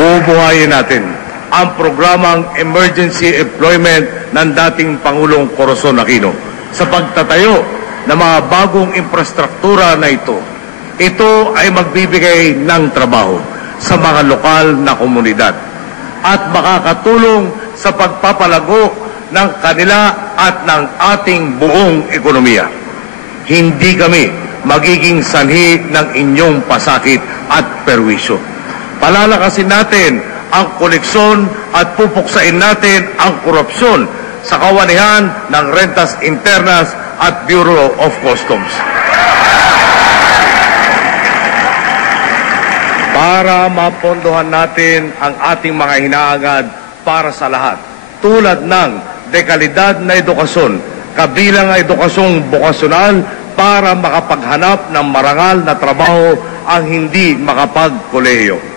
Bubuhayin natin ang programang Emergency Employment ng dating Pangulong Corazon Aquino sa pagtatayo ng mga bagong infrastruktura na ito. Ito ay magbibigay ng trabaho sa mga lokal na komunidad at makakatulong sa pagpapalago ng kanila at ng ating buong ekonomiya. Hindi kami magiging sanhi ng inyong pasakit at perwisyo. Palalakasin natin ang koleksyon at pupuksain natin ang korupsyon sa kawanihan ng Rentas Internas at Bureau of Customs. Para mapondohan natin ang ating mga hinaagad para sa lahat, tulad ng dekalidad na edukasyon, kabilang ang edukasyong bokasyonal para makapaghanap ng marangal na trabaho ang hindi makapagkolehiyo.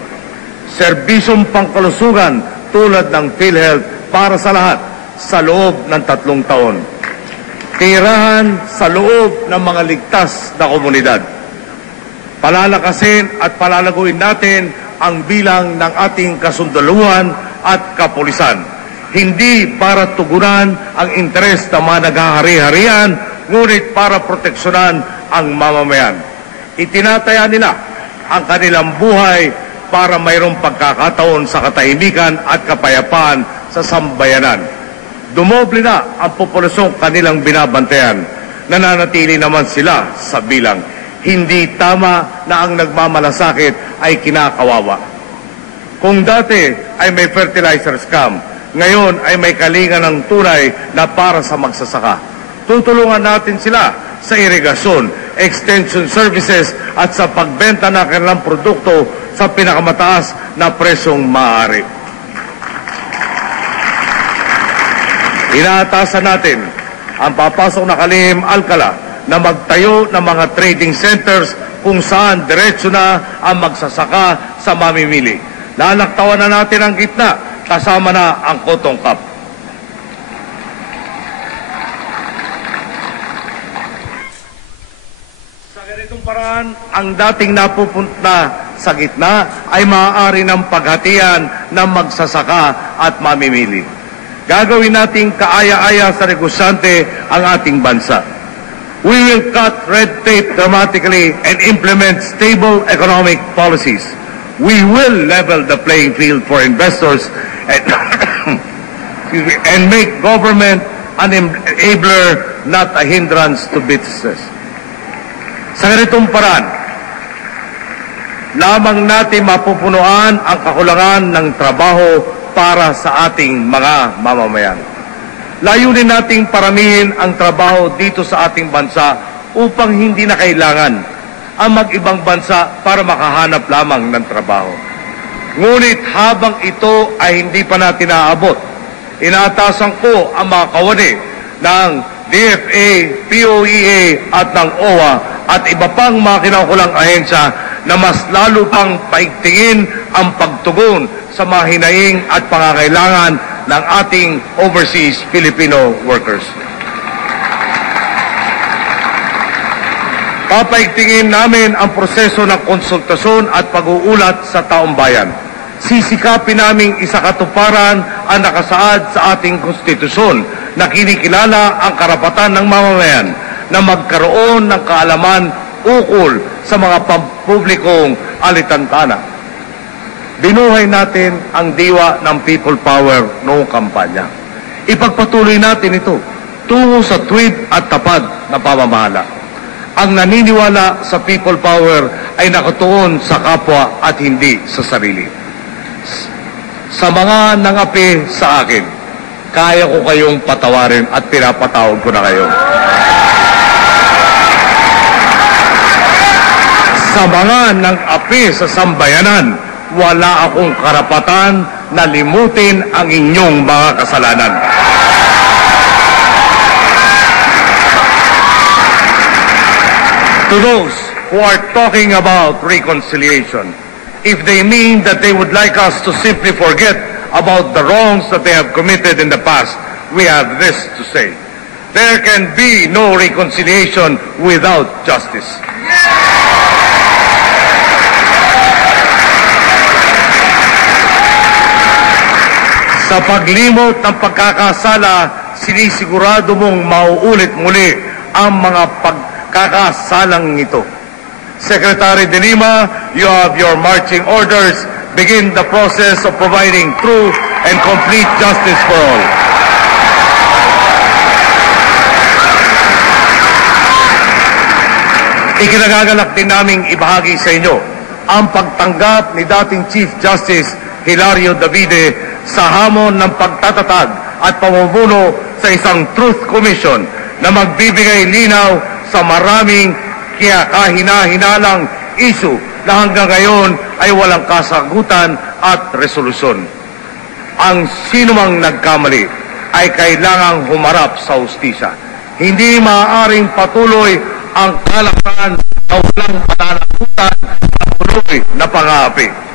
Serbisyong pangkalusugan tulad ng PhilHealth para sa lahat sa loob ng 3 taon. Tirahan sa loob ng mga ligtas na komunidad. Palalakasin at palalaguin natin ang bilang ng ating kasundaluhan at kapulisan. Hindi para tugunan ang interes ng mga naghahari-harian, ngunit para proteksyonan ang mamamayan. Itinataya nila ang kanilang buhay para mayroong pagkakataon sa katahimikan at kapayapaan sa sambayanan. Dumoble na ang populasyong kanilang binabantayan. Nananatili naman sila sa bilang. Hindi tama na ang nagmamalasakit ay kinakawawa. Kung dati ay may fertilizer scam, ngayon ay may kalinga ng tunay na para sa magsasaka. Tutulungan natin sila sa irigasyon, extension services at sa pagbenta ng kanilang produkto sa pinakamataas na presyong maaari. Inaatasan natin ang papasok na Kalihim Alcala na magtayo ng mga trading centers kung saan diretso na ang magsasaka sa mamimili. Lalaktawan na natin ang gitna, kasama na ang Cotton Cup. Sa ganitong paraan, ang dating napupunta sa gitna ay maaari ng paghatian ng magsasaka at mamimili. Gagawin nating kaaya-aya sa negosyante ang ating bansa. We will cut red tape dramatically and implement stable economic policies. We will level the playing field for investors and make government an enabler, not a hindrance to business. Sa ganitong paraan, lamang natin mapupunuan ang kakulangan ng trabaho para sa ating mga mamamayan. Layunin nating paramihin ang trabaho dito sa ating bansa upang hindi na kailangan ang mag-ibang bansa para makahanap lamang ng trabaho. Ngunit habang ito ay hindi pa natin naaabot, inaatasan ko ang mga kawani ng DFA, POEA at ng OWA at iba pang mga kinaukulang ahensya na mas lalo pang paigtingin ang pagtugon sa mga hinaing at pangangailangan ng ating overseas Filipino workers. Papaigtingin namin ang proseso ng konsultasyon at pag-uulat sa taong bayan. Sisikapin naming isakatuparan ang nakasaad sa ating konstitusyon na kinikilala ang karapatan ng mamamayan na magkaroon ng kaalaman ukol sa mga pampublikong alitantana. Binuhay natin ang diwa ng people power noong kampanya. Ipagpatuloy natin ito tungo sa tuwid at tapad na pamamahala. Ang naniniwala sa people power ay nakatuon sa kapwa at hindi sa sarili. Sa mga nangapi sa akin, kaya ko kayong patawarin at pinapatawag ko na kayo. Sa mga nangapi sa sambayanan, wala akong karapatan na limutin ang inyong mga kasalanan. To those who are talking about reconciliation, if they mean that they would like us to simply forget about the wrongs that they have committed in the past, we have this to say. There can be no reconciliation without justice. Sa paglimot ng pagkakasala, sinisigurado mong mauulit muli ang mga pagkakasalang ito. Secretary De Lima, you have your marching orders. Begin the process of providing true and complete justice for all. Ikinagagalak din naming ibahagi sa inyo ang pagtanggap ni dating Chief Justice Hilario Davide sa hamon ng pagtatatag at pamumuno sa isang Truth Commission na magbibigay linaw sa maraming kahina-hinalang issue na hanggang ngayon ay walang kasagutan at resolusyon. Ang sinumang nagkamali ay kailangang humarap sa hustisya. Hindi maaaring patuloy ang kalakaran na walang pananagutan at tuloy na pang-aapi.